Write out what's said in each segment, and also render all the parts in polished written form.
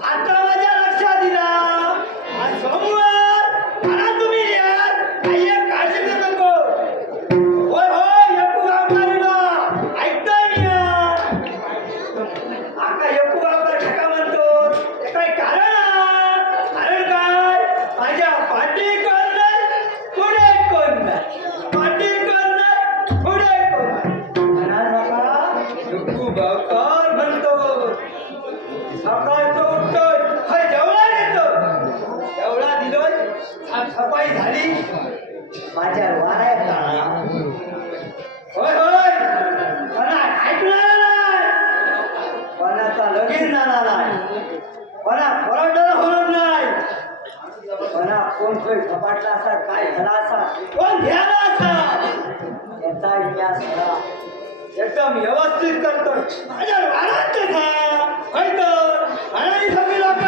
आता माझ्या लक्षात दिला सोमवार तुम्ही यार काही काळजी करू नको. होय होय येकू गावकरीला ऐकताय मी आका येकू गावकर ठका म्हणतो ते काय कारण काय माझ्या पाठी कोण नाही पुढे कोण नाही पाठी कोण नाही पुढे कोण नाही येकू गावकर म्हणतो सकाळचं उठतोय हाय जेवढा येतो एवढा दिलोय साफसफाई झाली माझ्या वाऱ्यात काळा होय होय कोणा ऐकणार नाही कोणाचा लगीन झाला नाही कोणा कोरडला होणार नाही कोणा कोण सोय झपाटला असा काय झाला असा कोण घ्यायला असा याचा इतिहास सगळा एकदम व्यवस्थित करतो माझ्या वाऱ्यात आणि सगळी लोक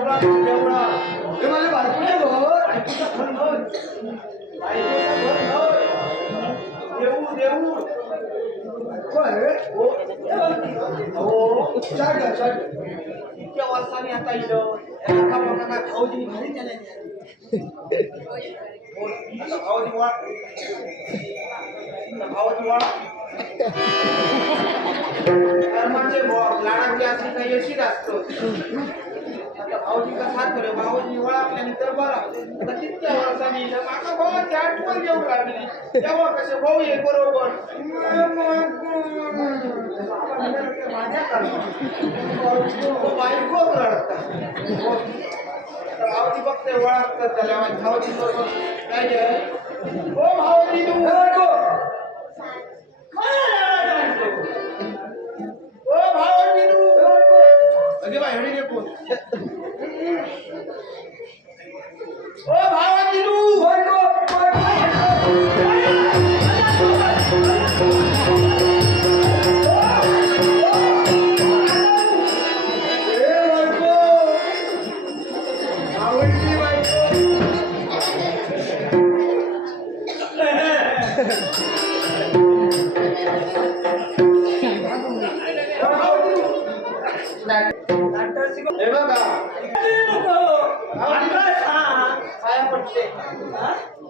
आवाज इतक्या वर्षांनी आता इथं भाऊजी घरी त्याला भाऊजी वा भाऊजी वा म्हणजे लाडाची असली काही यशीच असतो आता भाऊजीचा साथ करे भाऊजी ओळखल्यानंतर बरा आता तितक्या वर्षांनी माका भावाची आठवण घेऊ लागली तेव्हा कसे भाऊ ये बरोबर बायको रडता भाऊजी बघते ओळखतात त्याला भाऊजी बरोबर काय हो भाऊजी तू ओ भाऊजी तू अगे बाय एवढी रे कोण ओ भाऊजी तू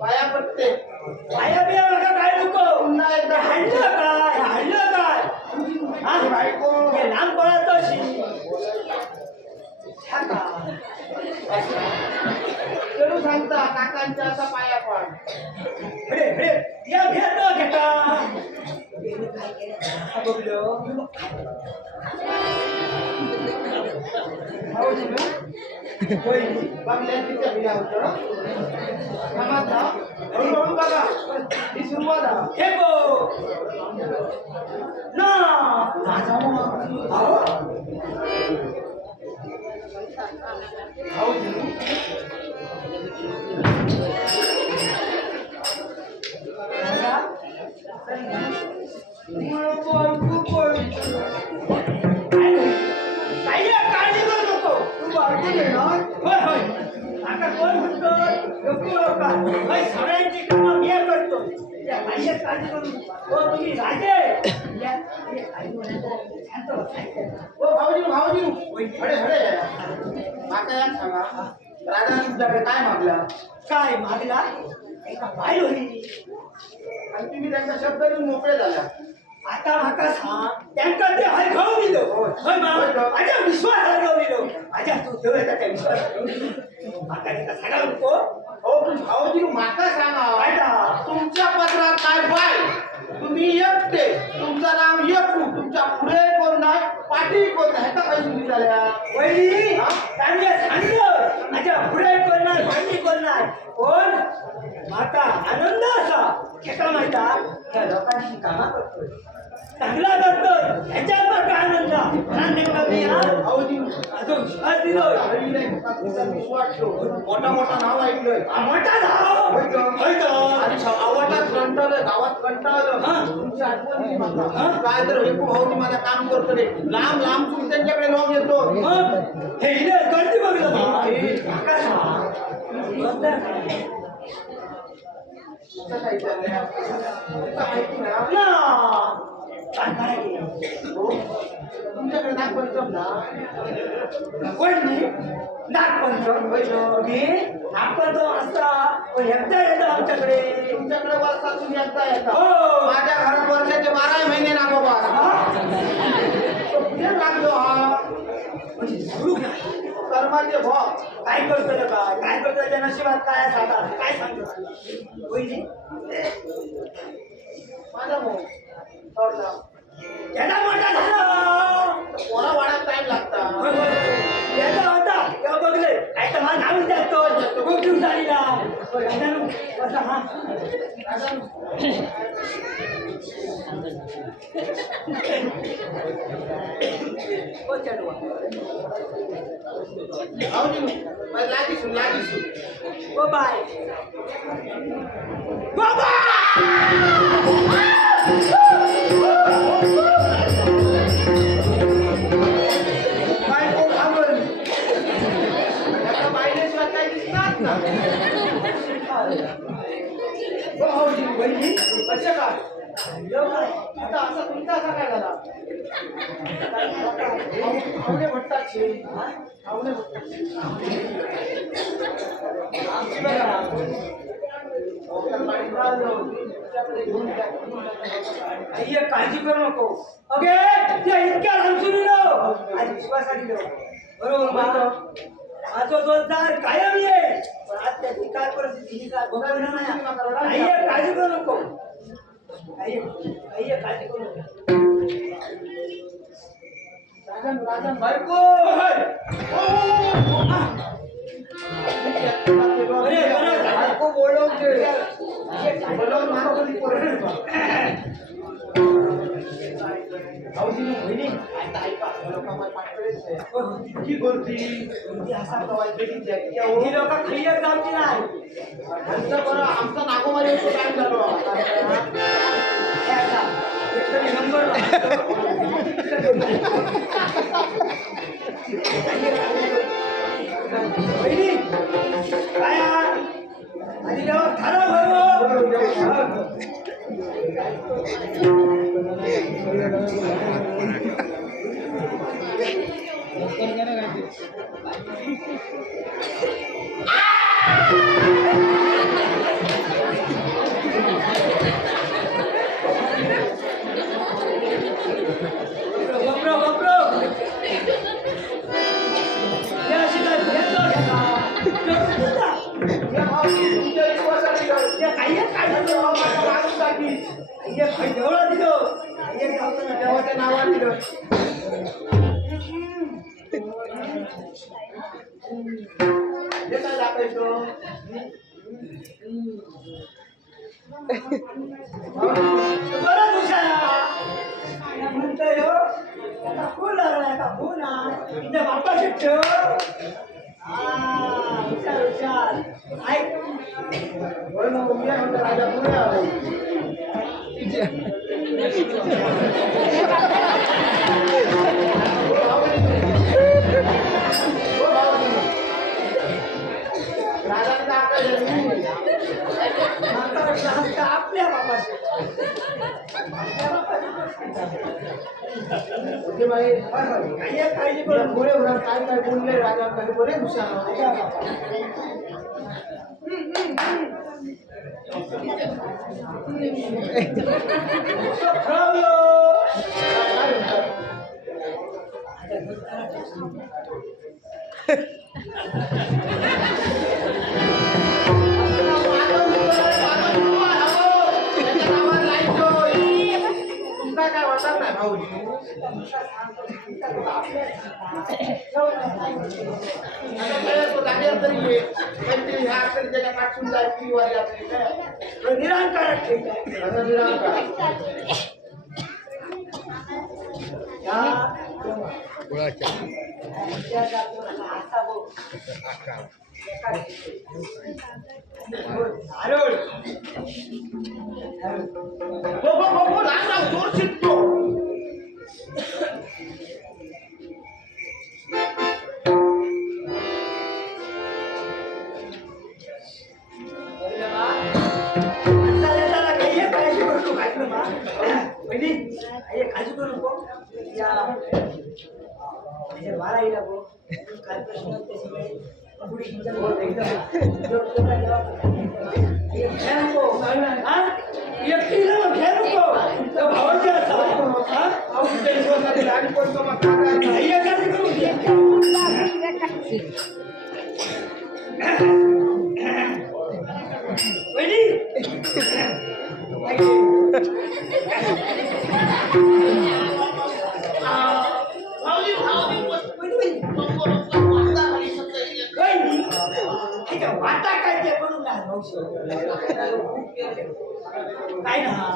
पाया पडते पाया बिया बघा काय नको पुन्हा एकदा हाणलं काय बायको हे नाम पळत अशी चलू सांगता काकांच्या असा पाया पड या भेट घेता बघलो बघल्या तिच्या बिया होतं समाजा हळूहळू बघा ही सुरुवात हे गो ना काळजी करू नको तू बाळगी घेणार होय होय आता कोण म्हणतो सगळ्यांची कामं मी करतो काळजी करू हो तुम्ही राजे ओ भाऊजी हडे माका यात सांगा राजा तुमच्याकडे काय मागला एका बाई होती आणि तुम्ही त्यांचा शब्द घेऊन मोकळे झाला आता म्हाका सांग त्यांका ते हलखावून दिलो होय माझ्या विश्वास हलखावून दिलो माझ्या तू देवता त्या विश्वास म्हाका तिका सांगा नको हो भाऊजी माका सांगा काय ता? तुमच्या पत्रात काय बाय तुम्ही एकटे तुमचं नाव एकू तुमच्या पुढे कोण नाही पाठी कोण नाही ह्याचा काही सुधी झाल्या वहिनी त्यांनी सांगितलं माझ्या पुढे कोण नाही पाठी कोण नाही कोण माता आनंद असा एका माहिता त्या लोकांशी कामा करतोय चांगला करतोय ह्याच्यात माका आनंद कारण नेमका मी भाऊजी माझा विश्वास दिलोय तुमचा विश्वास ठेव मोठा मोठा नाव ऐकलंय मोठा धाव होय का? आणि आवाजात कंटाळलं गावात कंटाळलं हा. तुमची आठवण येते हा. मला काय तर हे भाऊजी माझं काम करतो रे लांब लांब तुम्ही त्यांच्याकडे लोक येतो मग हे हिने करते बघलं बा. माका सांग. तुमचं काय चाललंय? तुमचं माहिती ना ना. काय करायचे? हो? तुमच्याकडे नागपंचम ना वहिनी नागपंचम नागपंचम असता पण एकदा येतं आमच्याकडे तुमच्याकडे वर्षातून एकदा येतात हो. माझ्या घरात वर्षाचे 12 महिने नागोबा कुठे लागलो हा म्हणजे सुरू नाही. कर्माचे भाव काय करतो काय करतो त्याच्या नशिबात काय साधा काय सांगतो वहिनी माझा भाऊ थोडला त्याला मोठा झाला पोरा वाढायला टाइम लागता त्याचा होता तेव्हा बघले काय तर माझं नाव जातो खूप दिवस झालेला हा लागिसून गो बाय गो बायको थांबल आता बायलेशिवाय काही दिसणार ना भाऊजी बहिणी असं का आता असा तुमचा असा काय झाला आवडे भट्टाचे आवडे भट्टाचे अय्या काळजी करू नको अगे त्या इतक्या लांबसून आज विश्वासाने दिलो बरोबर माझं माझं जोरदार कायम ये पण आज त्या विकार परिस्थिती ही काय बघणार नाही अय्या काळजी करू नको अय्या काळजी करू नको राजन बायको अरे बरं बायको बोलवते बोलवून मानवली भाऊजी बहिणी आता ऐका लोकांना पाठवलेच आहे की बोलती ती असा प्रवास भेटी ही लोक क्लिअर जामची नाही आमचं बरं आमचा नागोमारी टाइम झालो नंबर बहिणी काय आधी जेव्हा खरं जेवढा दिलो देवाच्या नावाने दिलं हे काय दाखवायचं बरं हुशार म्हणतोय हो आता फोन लागला का फोन तुझ्या बापा शिकतो हुशार हुशार ऐक बरं मग मी म्हणतो राजा पुढे आलो राजांना आपल्या बापाशी काळजी करून पुढे होणार काय काय बोलले राजा काही बरे हुशार ठरवलं काय म्हणतात? तुमचा काय वाटत नाही भाऊजी निरांकारात ठीक आहे आरोळ जोर शिकतो काळजी करू नको या वारा येईल गो काल प्रश्न ते सगळे पुढे वाटा काय ते करून काय ना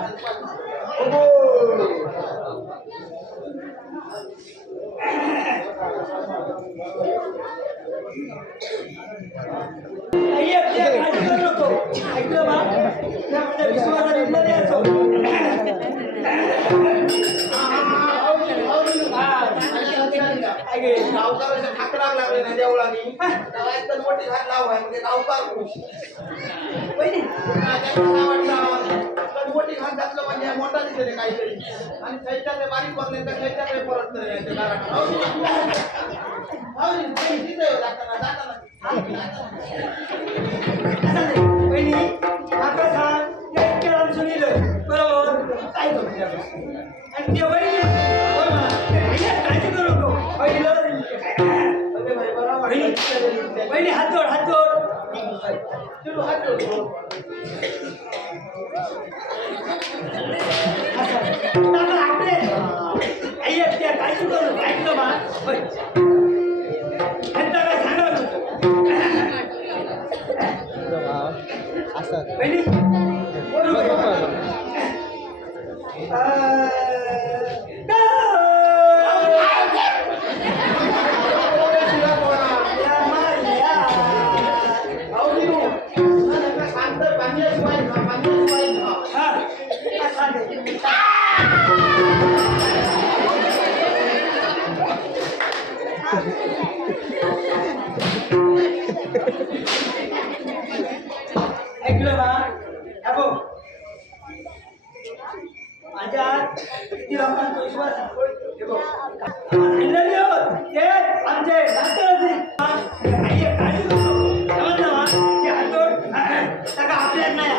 ऐकलं बा गावकाराच्या ठाकरा लागले ना देवळानी एकदम मोठी झाड लाव आहे म्हणजे गावकार मोठी घाट घातलं म्हणजे मोठा दिसले काहीतरी आणि शैत्याचे बारीक बघले तर शैत्याकडे परत पहिले हात जोड हात जोड काय करू ऐकलं बा काय सांगावं ऐकलं बा अबो माझ्या किती लोकांचा विश्वास आमचे आपल्यात नाही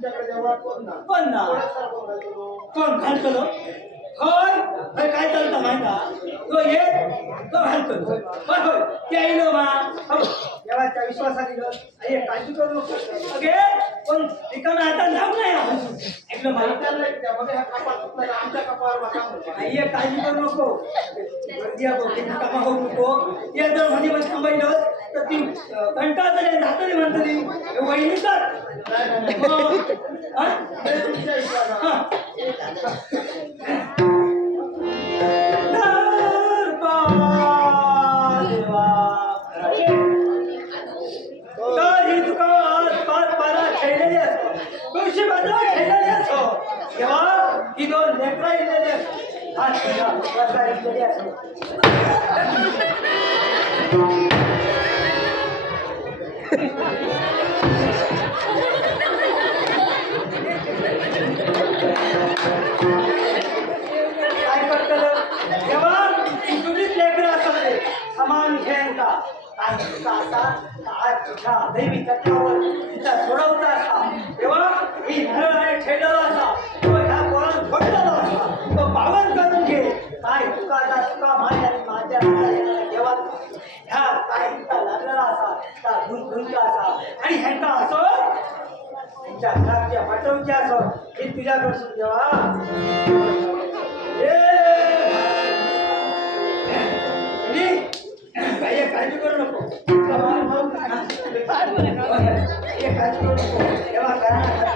तुमच्याकडे जेव्हा कोण ना कोण ना कोण घालतो होय होय काय चालतं माहिती तो ये तो घालतो होय होय ते आईलो मा देवाच्या विश्वासाने आई काळजी करू नको अगे पण रिकाम्या हातात जाऊ नये ऐकलं माहिती आमच्या कपाळावर बसा आई काळजी करू नको गर्दी कामा होऊ नको ते जर मध्ये मध्ये थांबायलं तर ती कंटाळतले जातले म्हणतली वहिनी कर ही दोन लेकरं इलेले आज इलेले असो कासा काळ तुझ्या दैवी तत्वावर तिचा सोडवता असा तेव्हा ही नरळ आणि ठेडला असा तो ह्या पोराला फोडलेला असा तो पावन करून घे काय तुका माझ्या आणि माझ्या देवा ह्या काहीचा लागलेला असा त्या गुंतुंचा असा आणि ह्यांचा असो त्यांच्या घराच्या पाठवच्या असो हे तुझ्याकडून देवा काही काळजी करू नको काळजी करू नको तेव्हा काय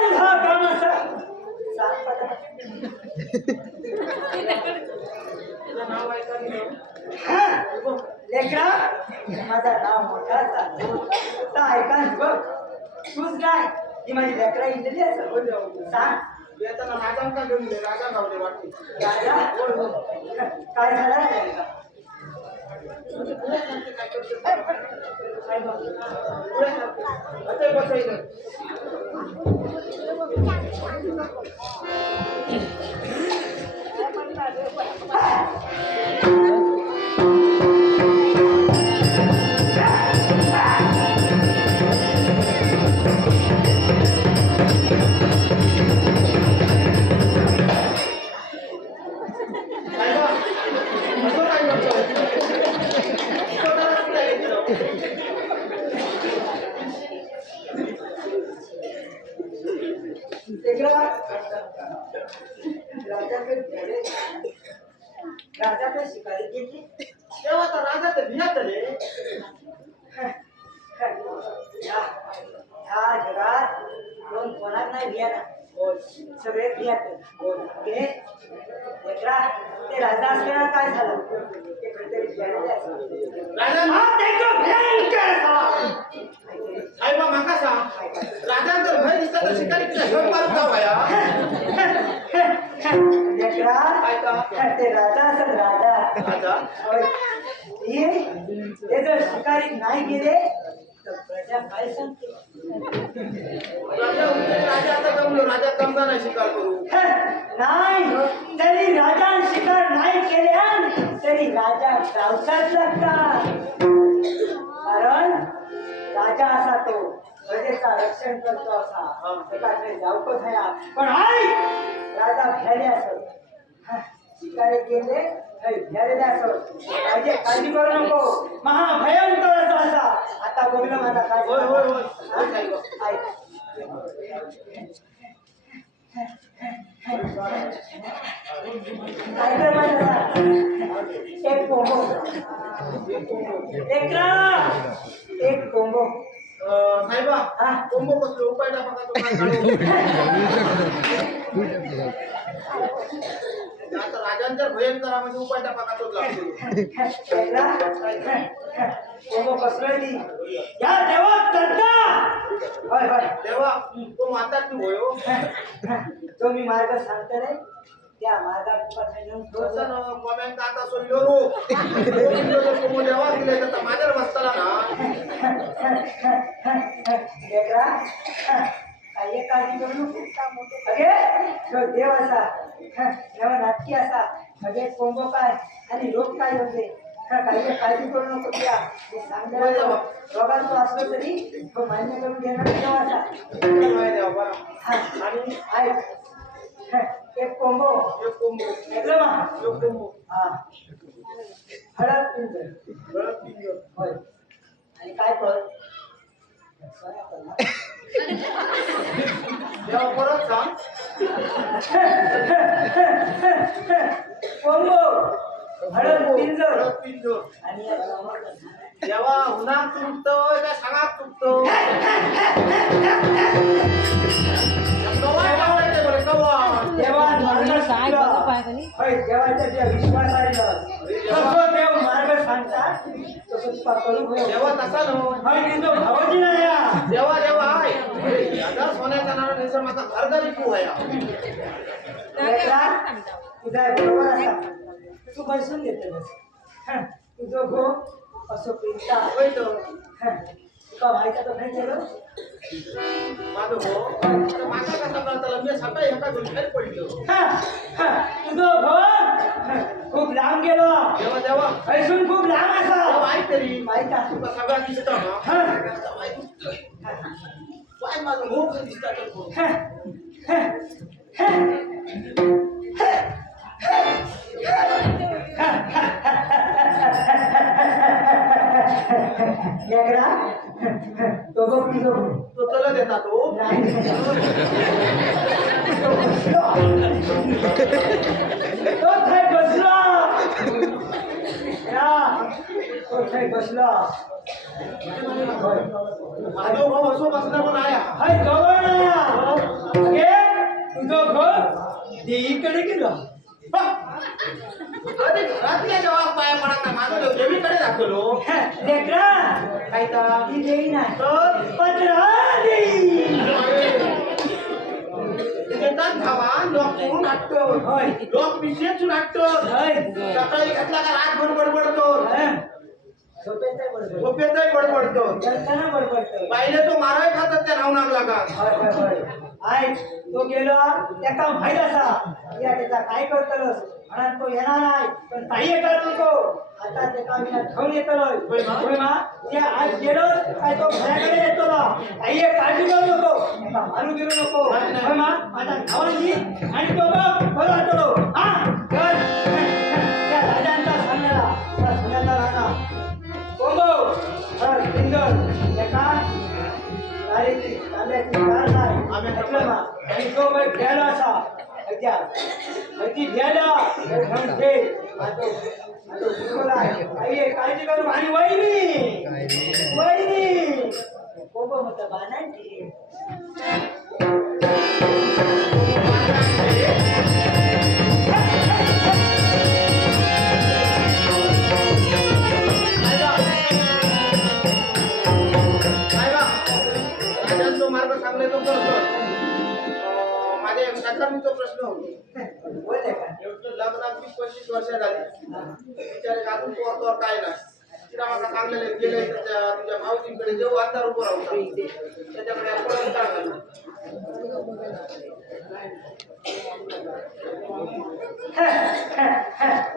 तुझा काम असा लेकरा माझा नाव मोठा ऐका बघ तूच नाही ही माझी लेकरा इंजली असं सांग येताना राजांका घेऊन गेले राजा गावले वाटते राजा काय झालं राजा शिकारी घेतली तेव्हा तर राजा तर भियात आले ह्या जगात कोण कोणाक नाही भियाना सगळे भियात ते राजा असलेला काय झालं ते काहीतरी भियालेले साहेबा माका सांग राजा जर भय दिसता तर शिकारी तुला घेऊन मारून जावया ते राजा असेल राजा राजा ते जर शिकारी नाही गेले तर प्रजा काय सांगते राजा आता जमलो राजा जमला नाही शिकार करू नाही तरी राजा शिकार नाही केल्या तरी राजा गावचाच लागतात कारण राजा असा तो प्रजेचा रक्षण करतो असा एकाकडे जावतो थया पण आई राजा भ्याले असत शिकारे गेले भ्यालेले असत पाहिजे काळजी करू नको महाभयंकर असा असा आता बघलं माझा काय होय होय होय एक कोंबो एक कोंबो साहेबा कोंबो कसलो उपाय टाका आता राजांच्या भयंकर म्हणजे उपाय टाकातच लागतो. कसली या देवा करता होय होय तेव्हा तो माता तू होयो तो मी मार्ग सांगते रे त्या मार्गात थोडंसं कॉमेंट आता सोडलो रो तो देवा दिले तर माझ्यावर बसताना ना लेकरा काय काळजी करू नको अगे जो देव असा जेव्हा नाटकी असा अगे कोंबो काय आणि लोक काय होते काही काळजी करू नको त्या सांगते रोगात तो असलो तरी तो मान्य करून घेणार देव असा आणि ऐक एक कोंबो ऐकलं मा हा हळद पिंजर होय आणि काय कर देवा परत सांग कोंबो हळद पिंजर आणि देवा उन्हात चुकतोय का सांगात चुकतो देवाच्या जे विश्वास आहे तसं देव मार्ग सांगतात तसं तुका करू देवा तसा भावजी नाही देवा देवा आहे आता सोन्याचा नाव नाही माझा घर घरी तू आहे तुझा बरोबर असा तू बसून घेते बस तुझं गो असं पिंता तुका माहिती तर नाही केलं माझं हो माझा कसा कळताला मी सकाळी एका गुंठ्यात पडलो तुझं गो खूप लांब गेलो देवा देवा ऐसून खूप लांब असा माहित तरी माहित आहे तुका सगळा दिसत काय माझं हो दिसतात लेकरा तो बघ तुझं तो चला देता तो बसला माझो भाऊ असो बसला पण आया हाय जवळ तुझं घर देवीकडे गेलं अरे घरातल्या जवाब पाया पडत नाही माझं देवीकडे दाखवलो लेकरा काय तर ती देई नाही तर पत्रा देई देतात खावा लोक चोरून हाटतो होय लोक पिशेचून हाटतो होय सकाळी घातला का रातभर बडबडतो झोपेचाही बडबड झोपेतही बडबडतो जलताना बडबडतो पाहिले तो माराय खातात त्या नाव लागला का होय होय होय ऐक तो गेलो त्याका माहित असा या त्याचा काय करतलस म्हणा तो येणार नाही पण काही करत नको आता त्याचा मी घेऊन येतलोय होय मा ते आज गेलो काय तो घराकडे येतो ना काही काळजी करू नको त्याचा मारू गेलो नको होय मा माझा धावांची आणि तो बघ बरं वाटलो हा कर त्या राजांचा सांगणारा त्या सोन्याचा राणा कोंबो तर सिंगल एका तारेची तांब्याची कार नाही आम्ही म्हटलं ना आणि तो मग घ्यायला असा अज्ञा ती घ्यायला घे आई काळजी करू आणि वहिनी कोंबो म्हटलं बाणांची मार्ग सांगले तो करतो माझ्या नजरांचा प्रश्न होतो बोलले का लग्नात 20-25 वर्ष झाली विचार अजून पोरतोर काय नाही तिला मला सांगलेले गेले तुझ्या भाऊजींकडे जेव्हा अंधार उभं राहतो त्याच्याकडे आपण सांगाल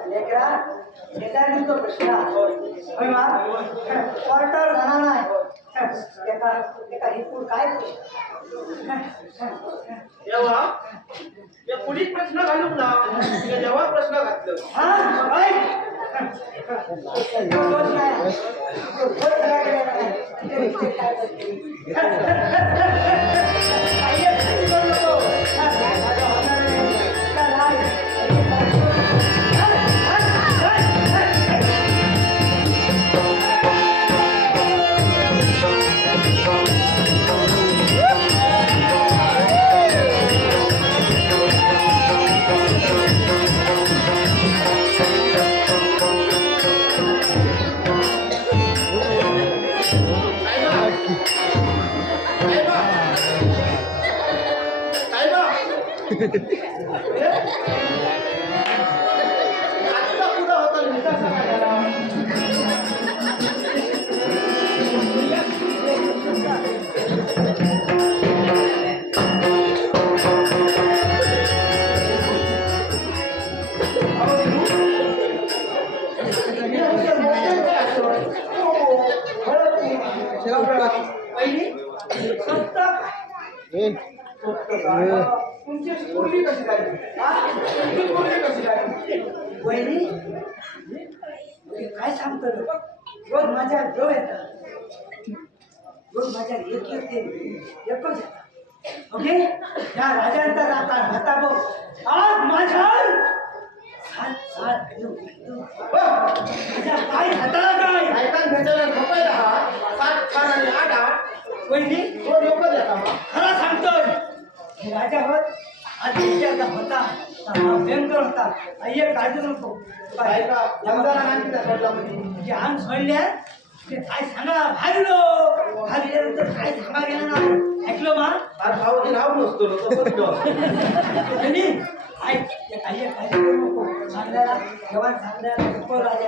लेकरा नेत्यांचा प्रश्न होय मा क्वार्टर झाला नाही त्याचा हिपूर काय तेव्हा त्या पुढील प्रश्न घालून ना जेव्हा प्रश्न घातलं आत्ता पुरा होता निघा सगळ्याला. तुमची स्कूली कशी झाली? तुमची स्कूली कशी झाली? वहिनी काय सांगतो रे? रोज माझ्या डोळ येतात, रोज माझ्या एक एकच येतात. ओके त्या राजांचा जाता हाता बघ आज माझ्या 7 किलो माझ्या काय हाताला काय ऐकान भेटायला झोपाय राहा. 7 खान आणि 8 8 वहिनी रोज एकच येता मग. खरा सांगतोय हे राजावर आज विचारता होता भयंकर होता. आई काळजी नको ऐका जमदारा नाही त्या सोडल्यामध्ये. म्हणजे अंग सोडल्या ते काय सांगा भाजलो भाजल्यानंतर काय सांगा गेलं ना ऐकलं मा आज भाऊजी राहू नसतो आणि ऐक ते काही काळजी करू नको सांगल्याला जवान सांगल्याला नको राजा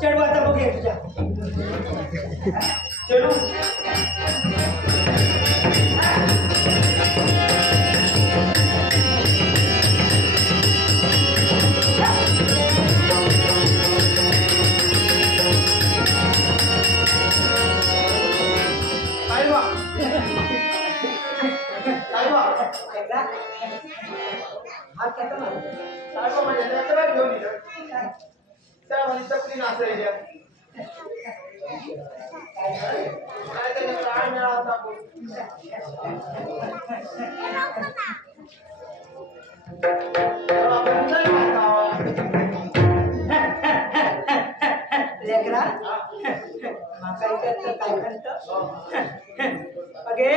चढवाचा बघूया तुझ्या चलो हात काय तर मारू. साहेब म्हणजे लेकरं घेऊन येतात. त्या म्हणे चकली नाचायच्या. काय त्याला काय मिळाला आपण. आपण नाही मारता. लेकरा माका इकडचं काय करतं अगे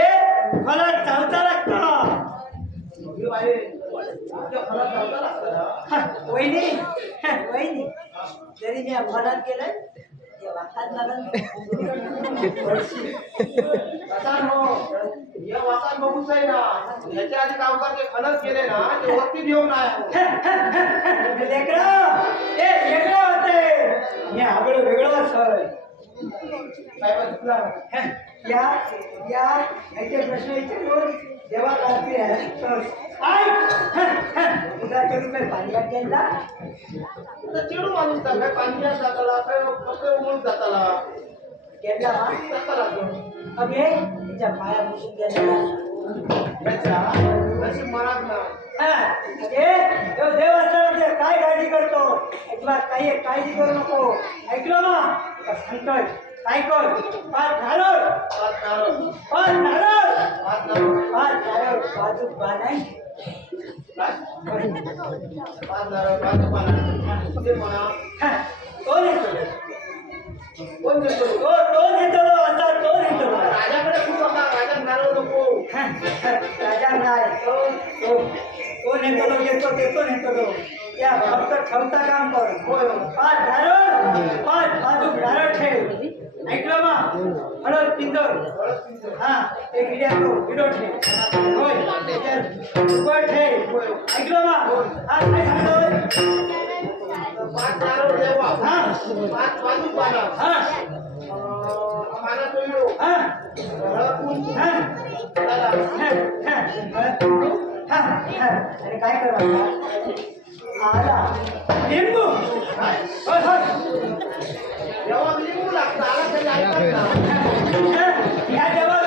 मला चालता लागतं हे बाई, आपल्या घरात जायला लागतं ना. वहिनी वहिनी जरी मी अपघातात केलं ते वाकात लागल वासान हो. हे वासान बघूच आहे ना. याच्या आधी कामगार खलत केले ना ते वरती देऊन नाही. लेकरा ते वेगळं होते मी आगळं वेगळं असं साहेब तुला या या याचे प्रश्न विचारून जेव्हा रात्री आहे तुला करून काय पाणी घ्यायला आता चिडू माणूस काय पाणी जाताला काय कपडे उमळून जाताला गेला जाताला तो. अगे तिच्या पाया बसून गेला याच्या नशीब मनात नाही. देव असताना काय काळजी करतो अजिबात काही काळजी करू नको ऐकलं ना सांगतोय काय कर 5 नारळ 5 नारळ 5 नारळ 5 नारळ 5 नारळ बाजूक बांधाय काय? 5 नारळ 5 पानं ते म्हणा तो नेतो कोण देतो तो नेतो आता तो नेतो राजाकडे खूप आता राजा नारळ नको राजा नाही तो नेतो घेतो देतो नेतो तो त्या फक्त ठेवता काम कर होय 5 नारळ 5 बाजूक नारळ ठेव ऐकलं मा हळद पिंजर हा एक गिड्या तो गिडो ठेव होय त्याच्यात उभं ठेव ऐकलं मा हा काय सांगतोय 5 नारळ देवा हा 5 बाजू पाना हा पाना तोडलो हा हळकून हा त्याला आणि काय करायचं आला लिंबू होय होय जेव्हा लिंबू लागतं आला तरी ऐकत ना. या जेव्हा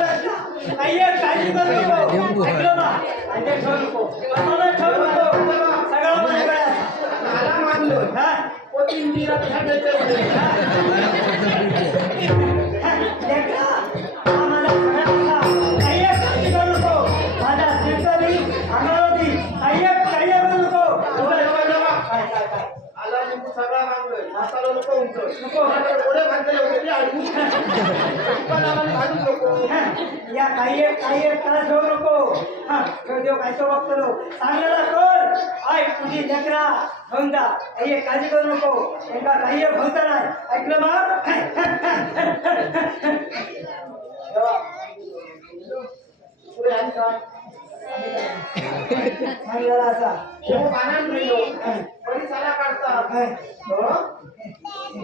काही काळजी करू नको ऐकलं ना आणि ठेवू नको मसाला ठेवू नको सगळं माझ्याकडे आला मानलं हा कोथिंबीर ह्या देते लेकरा आम्हाला सगळ्यांना काही काळजी करू नको माझा शेतकरी अमरावती काही करू नको काय आला लिंबू सगळा मागलोय मसाला नको नको ओढे घातलेले होते ते अडकून पण आम्हाला घालून नको या काही त्रास घेऊ नको हा देव काय तो बघतो चांगल्याला कर ऐक तुझी लेकरा घेऊन जा काही काळजी करू नको एका काही भवता नाही ऐकलं मग पुढे आणि काय खूप आनंद मिळतो तरी साला काढतात हो?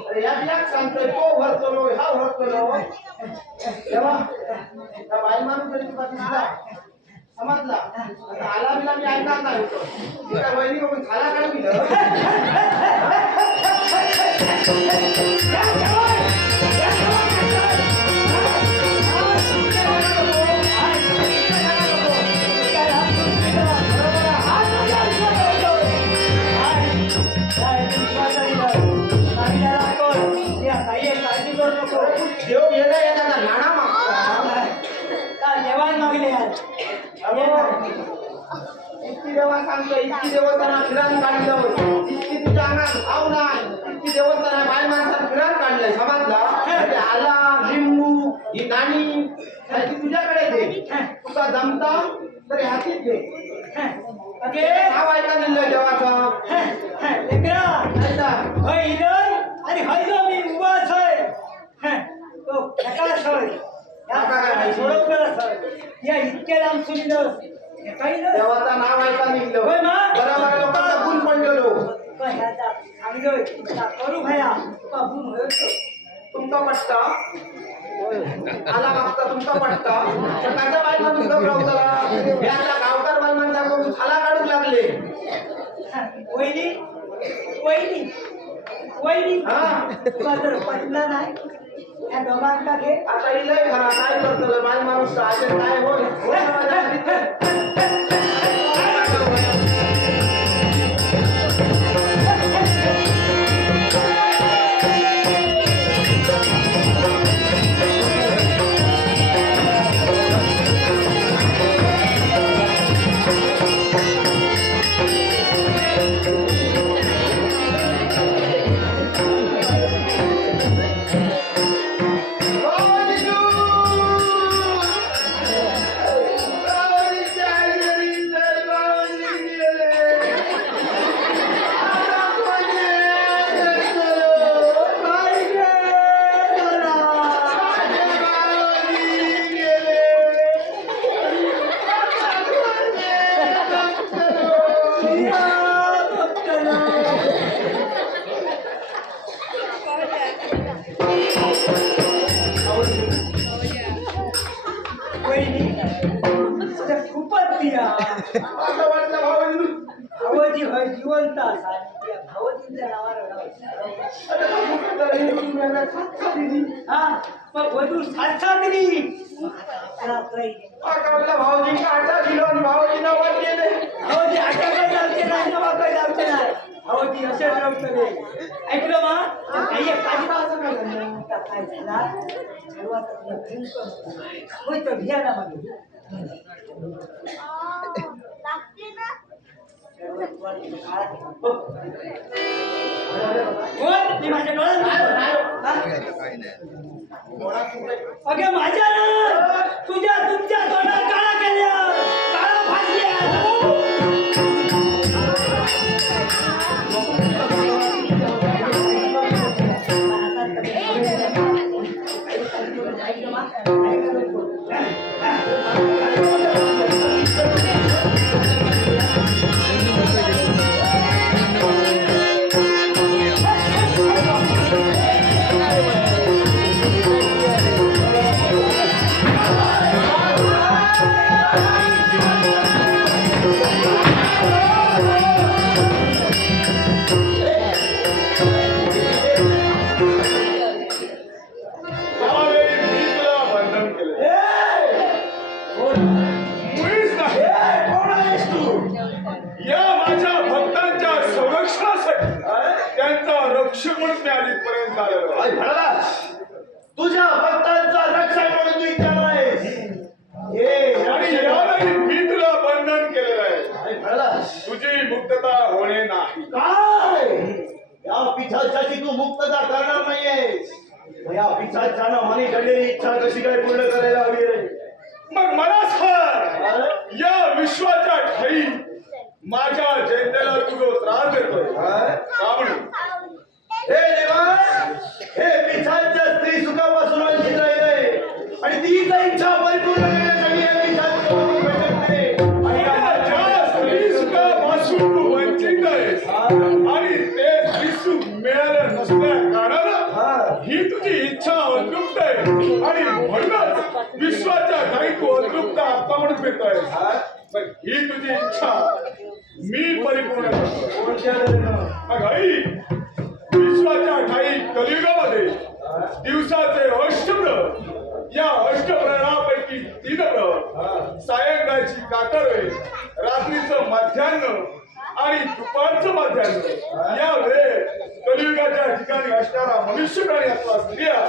अरे या बिलाक सांगतोय तो भरतो हा भरतो तेव्हा त्या बाई माणूस जरी तुला दिसला समजला आता आला बिला मी ऐकणार नाही होतो त्या बहिणी बघून खाला काढून दिलं देव गेला एखादा नाणा मागता जेवण मागले इतकी देवा सांगतो इतकी देवस्थाना फिरान काढलं इतकी तुझ्या अंगात भाव नाही इतकी देवस्थाना बाय माणसात फिरान काढलंय समाजला म्हणजे आला लिंबू ही नाणी ती तुझ्याकडे दे तुका जमता तरी हातीत घे नाव ऐका दिलं देवाचं आणि हाय जो मी उभाच आहे तो प्रकाश होय या इतक्या लांब सुनिलं काही देवाचं नाव ऐका निघलं होय ना बरोबर लोकांचा गुण पडलेलो करू भया तुमचा पट्टा आला मागता तुमचा पट्टा पण माझ्या बाई माणूस घबरावताला याला गावकार बाई माणसा करून खाला काढून लागले वहिनी वहिनी वहिनी हा तुला जर पटलं नाही या दोघांना घे आता इलय खरा काय करतो बाई माणूस असे काय होय होय ना माझ्या खूपच दिया भावजी होय जिवंत भावजींच्या नावावर हा मग वधू सातसा दिली भाऊजी आटा दिलो आणि भाऊजींना वर गेले भावजी आटा काही लावते नाही नवा काही लावते नाही भावजी असे ठरवते ऐकलं मा काही काही काय झाला होय तर घ्या ना मग अगे माझ्या ना तुझ्या तुमच्या तोंडात काळा केल्या काळा फासल्या तुझ्या भक्तांचा रक्षण म्हणून तू इच्छा मी तुला बंधन केलेलं आहे तुझी मुक्तता होणे नाही काय या पिछाच्याची तू मुक्तता करणार नाहीयेस या पिछाच्यानं मनी घडलेली इच्छा कशी काय पूर्ण करायला हवी रे मग मला सांग या विश्वाच्या ठाई माझ्या जयंतेला तू जो त्रास देतोय का म्हणून हे देवा हे पिछाच्या स्त्री सुखापासून वंचित राहिले आणि ती इच्छा परिपूर्ण करण्यासाठी या पिछाची भेटत नाही आणि ज्या स्त्री सुखापासून विश्वाच्या काही तू अतृप्त आत्मा म्हणून फिरतोय पण ही तुझी इच्छा मी परिपूर्ण करतो. कोणत्या लग्न? मग आई विश्वाच्या काही कलियुगामध्ये दिवसाचे अष्टप्रहर या अष्टप्रहरापैकी 3 प्रहर सायंकाळची कातर वेळ रात्रीचं मध्यान्ह आणि दुपारचं मध्यान्ह या वेळ कलियुगाच्या ठिकाणी असणारा मनुष्य प्राणी अथवा स्त्रिया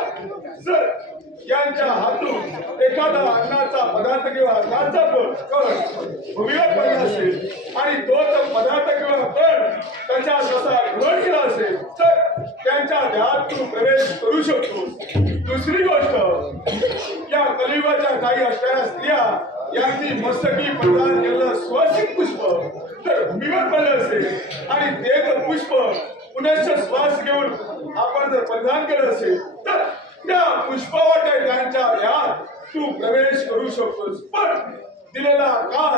जर यांच्या हातून एखादा अन्नाचा पदार्थ किंवा अन्नाचा कण भूमीवर पडला असेल आणि तोच पदार्थ किंवा कण त्याच्या जसा ग्रहण केला असेल तर त्यांच्या देहात तू प्रवेश करू शकतो. दुसरी गोष्ट या कलियुगाच्या काही असणाऱ्या स्त्रिया यांची मस्तकी प्रदान केलेलं सुवासिक पुष्प जर भूमीवर पडलं असेल आणि तेच पुष्प पुनश्च श्वास घेऊन आपण जर परिधान केलं असेल तर त्या पुष्पावाटे त्यांच्या ध्यात तू प्रवेश करू शकतोस. पण दिलेला काळ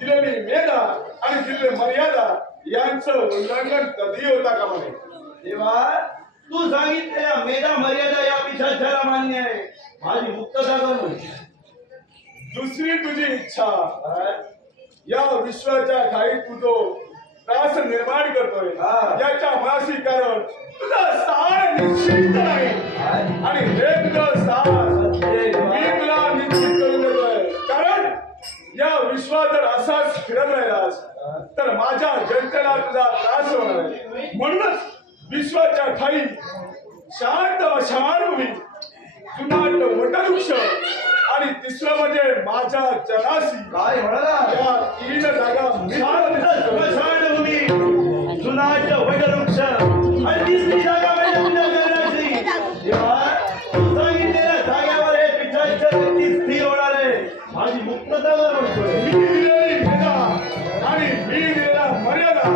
दिलेली मेधा आणि दिलेली मर्यादा यांचं उल्लंघन कधी होता का म्हणे. देवा तू सांगितलेल्या मेधा मर्यादा या पिशाचाला मान्य आहे. माझी मुक्तता करून दुसरी तुझी इच्छा या विश्वाच्या ठाई तू जो त्रास निर्माण करतोय याच्या मासी कारण तुझा स्थान निश्चित नाही आणि हे तुझं स्थान मी तुला निश्चित करून देतोय. कारण या विश्वात जर असाच फिरत राहिलास तर माझ्या जनतेला तुझा त्रास होणार आहे. म्हणूनच विश्वाच्या ठाई शांत वशानभूमी जुनाट वटवृक्ष आणि तिसरं म्हणजे माझ्या जलासी काय म्हणाला? या 3 जागा स्मशानभूमी, जुनाट वटवृक्ष आणि तिसरी जागा म्हणजे तुझ्या घराची. देवा, तू सांगितलेल्या जागेवर हे पिशाच व्यक्ती स्थिर होणार आहे. माझी मुक्तता म्हणतोय. मी दिलेली मेधा आणि मी दिलेला मर्यादा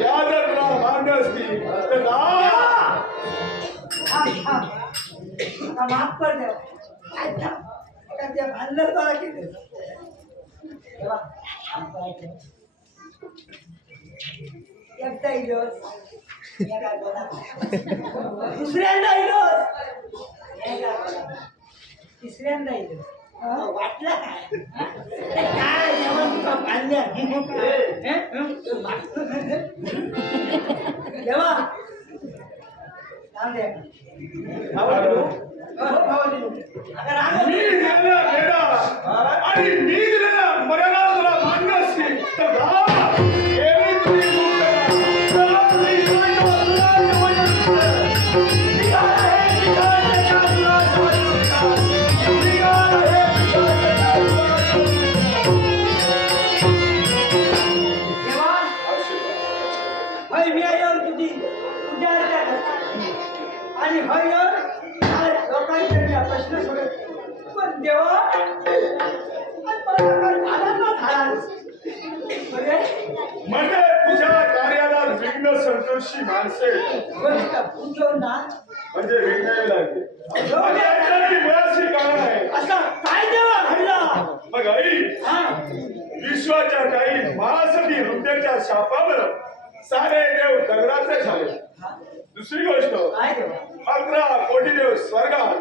या जर तुला मान्य असतील तर माफ कर देवा. त्या भांडण करा केले देवा. एकदा इलोस दुसऱ्यांदा इलोस तिसऱ्यांदा इलोस वाटला काय काय जेवण तुका बांधल्या देवा सांग दे मी दिलेला मेधा आणि मी दिलेला मर्यादा तुला मान्य असतील तर एवढी तुझी आणि लोकांच्या प्रश्न सोडत पण देवा म्हणजे तुझ्या कार्याला विघ्न संतोषी माणसे म्हणजे विघ्न येऊ लागले. आणि मुळाशी कारण आहे असा काय देवा घडला. मग आई विश्वाच्या काही महासती हृदयाच्या शापावर सारे देव दगडाचे झाले. दुसरी गोष्ट काय देवा 11 कोटी देव स्वर्गात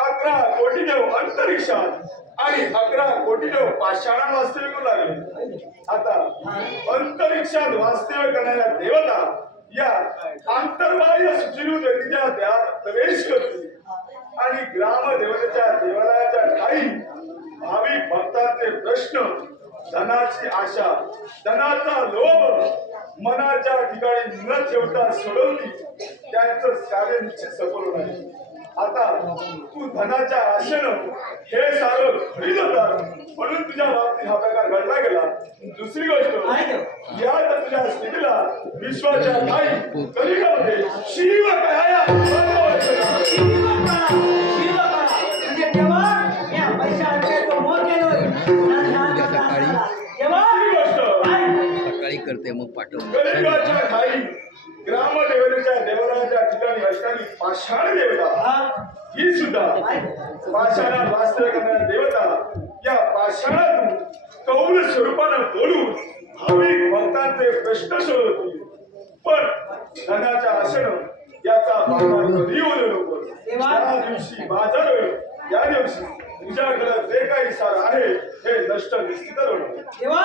11 कोटी देव अंतरिक्षात आणि 11 कोटी देव पाषाणात वास्तव्य करू लागले. आता अंतरिक्षात वास्तव्य करणाऱ्या देवता या आंतरबाह्य सुचिरूप व्यक्तीच्या देहात प्रवेश करतील आणि ग्रामदेवतेच्या देवालयाच्या ठाई भाविक भक्तांचे प्रश्न धनाची आशा धनाचा लोभ मनाच्या ठिकाणी न ठेवता सोडवली त्यांचं कार्य निश्चित सफल होणार. आता तू धनाच्या आशेनं हे सारं खरीद होता म्हणून तुझ्या बाबतीत हा प्रकार घडला गेला. दुसरी गोष्ट या तुझ्या स्थितीला विश्वाच्या काही कलियुगामध्ये शिव कळाया सकाळी करते मग पाठवतो. कलियुगाच्या काही ग्रामदेवतेच्या देवालयाच्या ठिकाणी असणारी पाषाण देवता ही सुद्धा पाषाणात वास्तव्य करणाऱ्या देवता या पाषाणातून कौल स्वरूपानं बोलून भाविक भक्तांचे प्रश्न सोडवतील. पण धनाच्या आशेनं याचा फायदा कधी होऊ नको. या दिवशी बाजार होईल या दिवशी तुझ्याकडे जे काही सार आहे हे नष्ट निश्चित होणार. तेव्हा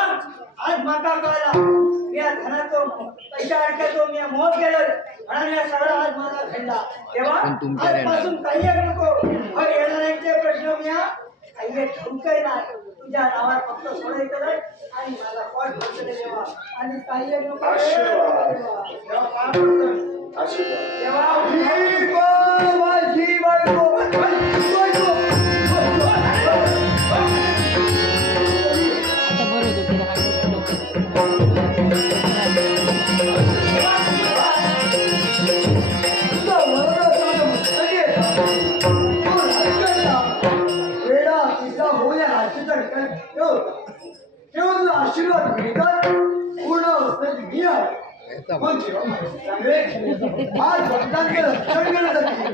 आज माका कळला मी या धनाचो पैसा अडकायचो मी या मोह केलं आणि या सगळा आज मला घडला तेव्हा आजपासून काही नको मग येणाऱ्यांचे प्रश्न मी काही ठोकय ना तुझ्या नावात फक्त सोडायचं नाही आणि मला कॉल फक्त देवा आणि काही नको आशीर्वाद. तेव्हा माझी बायको आशीर्वाद मिळतात पूर्ण अवस्थेत मी आहे आज भक्तांचे रक्षण केलं जाते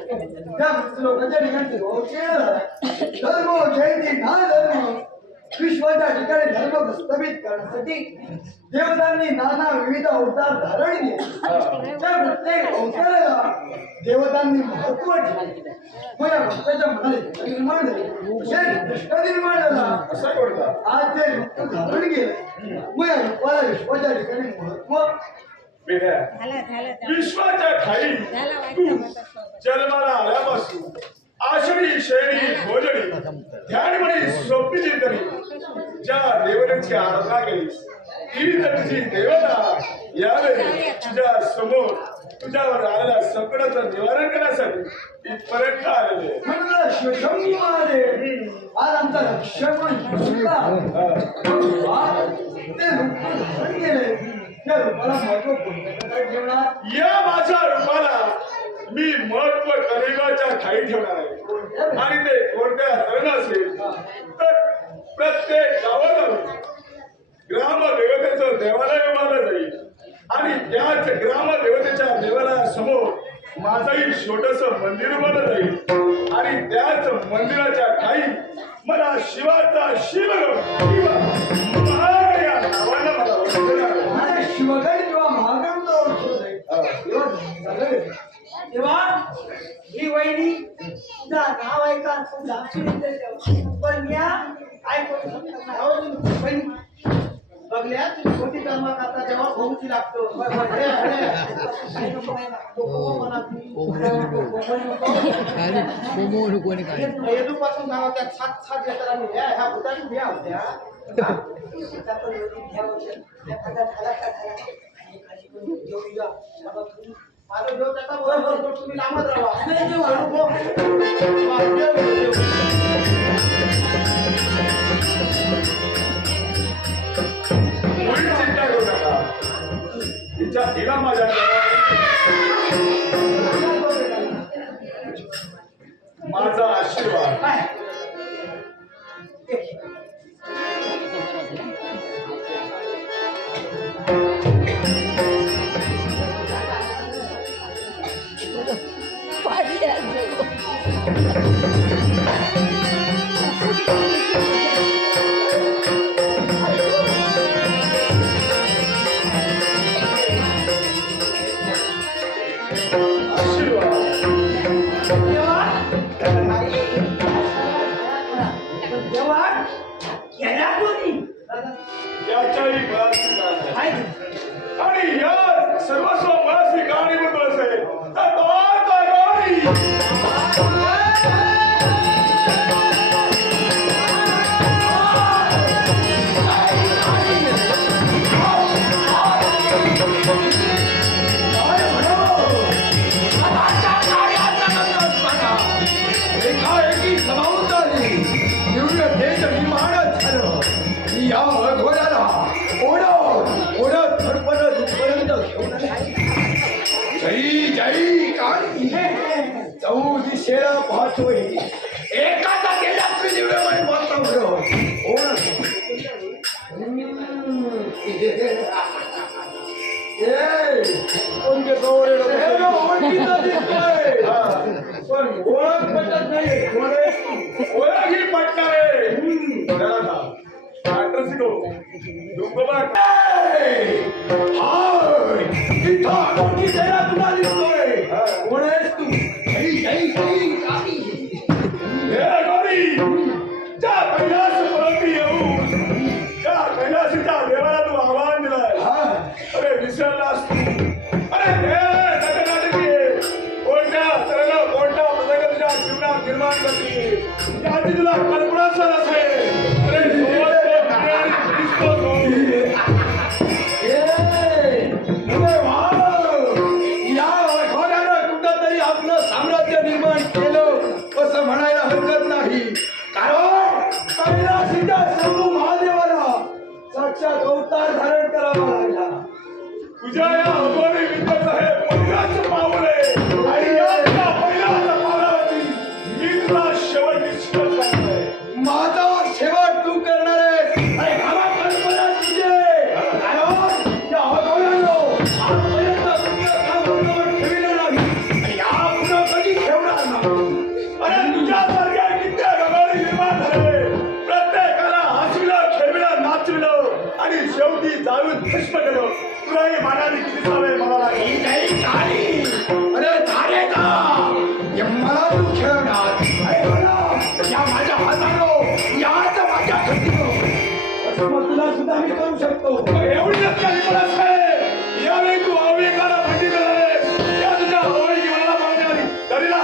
त्या लोकांच्या ठिकाणी धर्म जयंती ना धर्म विश्वाच्या ठिकाणी धर्म प्रस्थापित करण्यासाठी देवतांनी नाना विविध अवतार धारण केले त्या प्रत्येक अवताराला देवतांनी महत्व दिले मग या भक्ताच्या मनात निर्माण झाले दृष्ट निर्माण झाला असं करतात. आज ते रूप धारण केलं मग या रूपाला विश्वाच्या ठिकाणी महत्व बेड्या, विश्वाच्या ठाई तू जन्माला आल्यापासून आषाढी शेणी भोजनी ध्यानमणी स्वप्नी चिंतनी ज्या देवतेची आराधना केलीस ती तर तुझी देवता यावेळी तुझ्या समोर तुझ्यावर आलेल्या संकटाचं निवारण करण्यासाठी इथपर्यंत आलेले. म्हणून शिवशंभू महादेव आज आमचा रक्षक म्हणून सुद्धा ते रूप धारण केले त्या रूपाला महत्व पूर्ण ठेवणार या माझ्या रूपाला मी महत्व कलियुगाच्या ठाई ठेवणार आहे आणि ते कोणत्या धरण असेल तर प्रत्येक गावात ग्रामदेवतेचं देवालय उभारलं जाईल आणि त्याच ग्रामदेवतेच्या देवालयासमोर माझंही छोटस मंदिर उभारलं जाईल आणि त्याच मंदिराच्या ठाई मला शिवाचा शिवगम महागड या नावानं मला ओळखलं आहे. आणि शिवगड किंवा महागड ओळखलं तेव्हा ही वहिनी तुझा नाव ऐका तू दाक्षिण पण या काय करू शकत नाही बहिणी, बघल्या तू छोटी कर्म करता तेव्हा भोवती लागतो येदूपासून गावा त्या सात सात लेकरांनी ह्या भूतानी बिया होत्या माझं देव त्याचा बरोबर तुम्ही लांबच कोणी चिंता करू नका तिच्या तिला माझ्या माझा आशीर्वाद याच्याही मुळाची कारण आहे. आणि या सर्वस्व मुळाची कारणीभूत असेल तर तो आता गाडी. एकाएकी समावतानी दिव्य तेज निर्माण झालं या घोड्याला ओढत धडपडत इथपर्यंत घेऊन जई जई काळी चौ दिशेला पाहतोय एकाचा गेला दिव्यमय वातावरण कोणते गवळे ओळखीचं दिसतंय पण ओळख पटत नाही ओळख ही पटणार आहे. जरा थांब. डॉक्टर शिको. डोंगोबा. हाय इथं मोठी जरा तुला दिसतोय कोण आहेस तू जई जई जई काळी हे गाडी. याची तुला कल्पनाच नसेल. अरे सोबत तो आणि दिसतो तो. या खोऱ्यानं कुठंतरी आपलं साम्राज्य निर्माण केलं असं म्हणायला हरकत नाही. कारण पहिला सीता शंभू महादेवाला साक्षात अवतार धारण करावा लागला. तुझ्या या अघोरी विद्येचं हे पहिलाच पाऊल आहे. आणि याच्या पहिल्या पावलावरती मी तुला शेवट निश्चित करतोय. माझा शेवट तू करणार आहेस. अरे मला कल्पना तुझे. कारण या अघोऱ्यानं आजपर्यंत तुझं साम्राज्य ठेवलं नाही आणि यापुढं कधी ठेवणार नाही. अरे तुझ्यासारख्या किती अघोरी निर्माण झाले. प्रत्येकाला हसविलं, खेळविलं, नाचविलं आणि शेवटी जाळून भस्म केलं. तुलाही मानाने किती सावे मला लागेल. ही काही गाणी. अरे झाले का हे मला तू खेळणार. अरे मला या माझ्या हातानो याच माझ्या खंडीनो असं मग तुला सुद्धा मी करू शकतो. एवढी नक्की पडत आहे. यावेळी तू अविवेकाला पंडित झालेस. या तुझ्या अवैधी मला मागणी आली तरी ना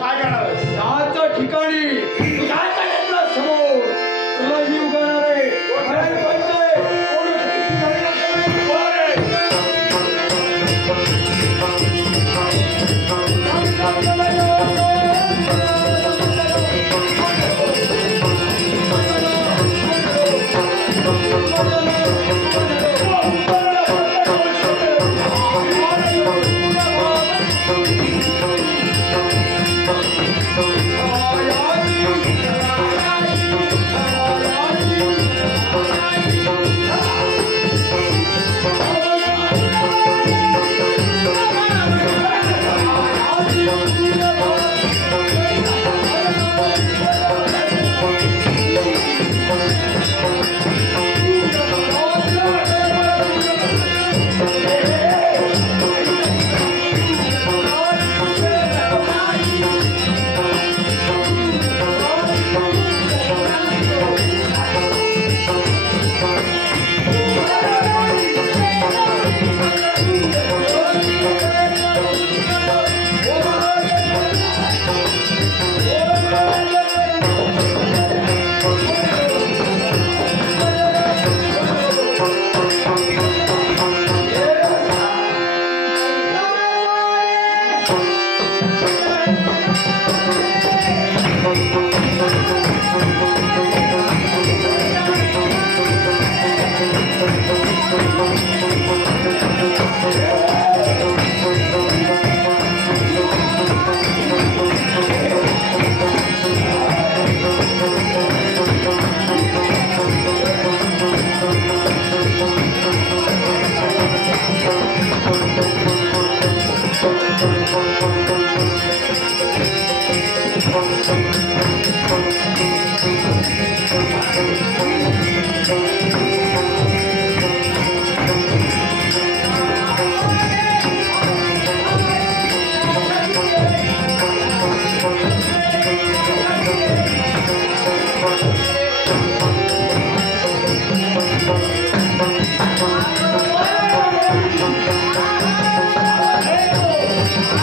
काय करणार आहेस? ठिकाणी तुझ्या समोर तुला जीव करणार आहे. खरंच म्हणतोय. कोण कोण आहे?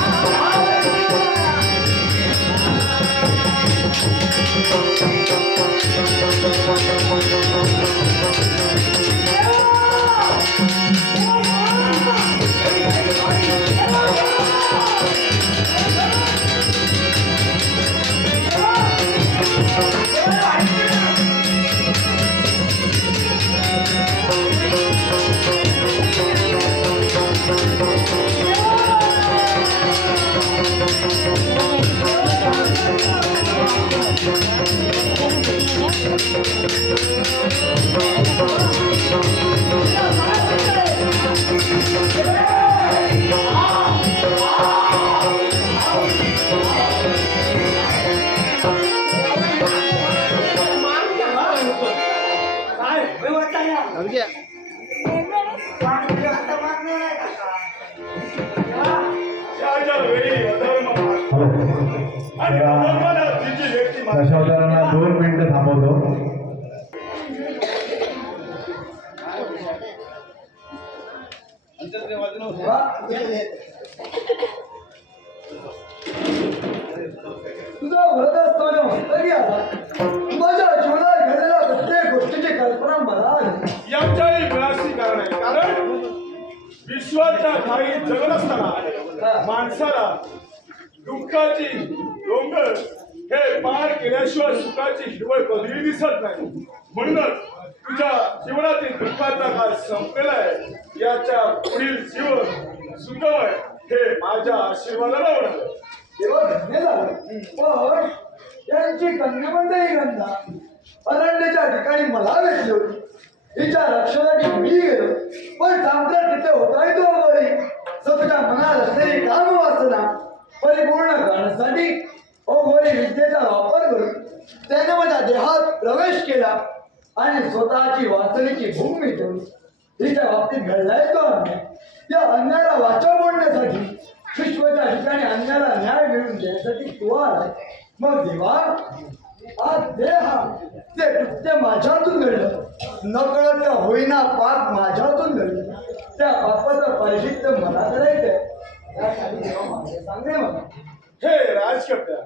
Ah! वेळी अधर्म मारतो. आणि अधर्माला तिची व्यक्ती मारतो. दशावतारांना 2 मिनिटं थांबवतो. तुझा वरद असताना तरी आला माझ्या जीवनात घडलेल्या प्रत्येक गोष्टीची कल्पना मला आली. याच्याही मुळाशी कारण आहे. कारण विश्वाच्या खाली जगत असताना माणसाला दुःखाची डोंगर हे पार केल्याशिवाय सुखाची हिरवळ कधीही दिसत नाही. म्हणूनच तुझ्या जीवनातील दुःखाचा काळ संपलेला आहे. याच्या पुढील जीवन सुखमय हे माझ्या आशीर्वादाला होणार. तेव्हा धन्य झालं. पण त्यांची कन्यामंडळी गंधा अरण्याच्या ठिकाणी मला भेटली होती. तिच्या रक्षणासाठी मी गेलो, पण सामकर तिथे होताही तो अगोरी स्वतःच्या मनात असलेली काम वासना परिपूर्ण करण्यासाठी अघोरी विद्येचा वापर करून त्याने माझ्या देहात प्रवेश केला आणि स्वतःची वासनेची भूमी ठेवली. तिच्या बाबतीत घडलाय तो अन्याय. या अन्यायाला वाचा बोलण्यासाठी विश्वाच्या ठिकाणी अन्यायाला न्याय मिळवून देण्यासाठी तू आलाय. मग देवा आज ते कृत्य माझ्यातून घडलं. नकळत होईना पाप माझ्यातून घडलं. त्या पापाचं परिशिष्ट मला करायचंय. त्यासाठी देवा माझे सांगणे मला. हे राजकप्या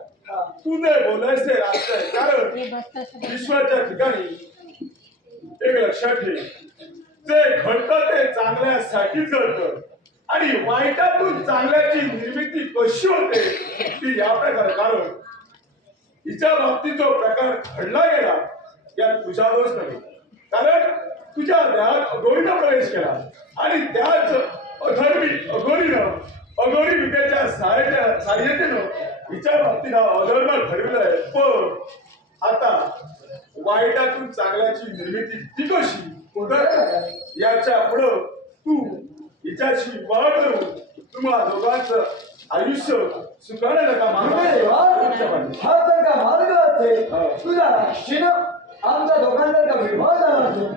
तू जे बोलायस ते रास्त आहे. कारण विश्वाच्या ठिकाणी एक लक्षात ठेव, जे घडतं ते चांगल्यासाठीच घडतं. आणि वाईटातून चांगल्याची निर्मिती कशी होते ती या प्रकारे. कारण हिच्या बाबतीत जो प्रकार घडला गेला यात तुझा दोष नाही. कारण तुझ्या देहात अघोरीनं प्रवेश केला आणि त्याच अधर्मी अघोरी विद्येच्या सहाय्यतेनं हिच्या बाबतीत हा अधर्म घडविलाय. पण आता वाईटातून चांगल्याची निर्मिती ती कशी याच्या पुढं तू हिच्याशी विवाह करून तुम्हा दोघांचं आयुष्य सुखाने नका हा तर का मार्ग असेल तुझ्या साक्षीनं आमच्या दोघांचा का विवाह झाला असेल.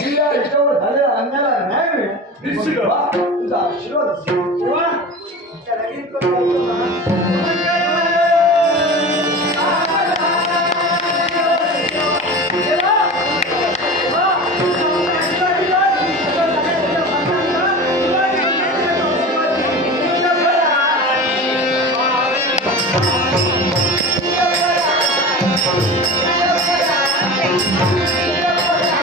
तुझ्या इष्टावर झालेल्या अन्यायाला न्याय मिळेल. निश्चित. तुझा आशीर्वाद असेल. तेव्हा त्या लगीन करून